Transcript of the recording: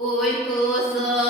我为歌而。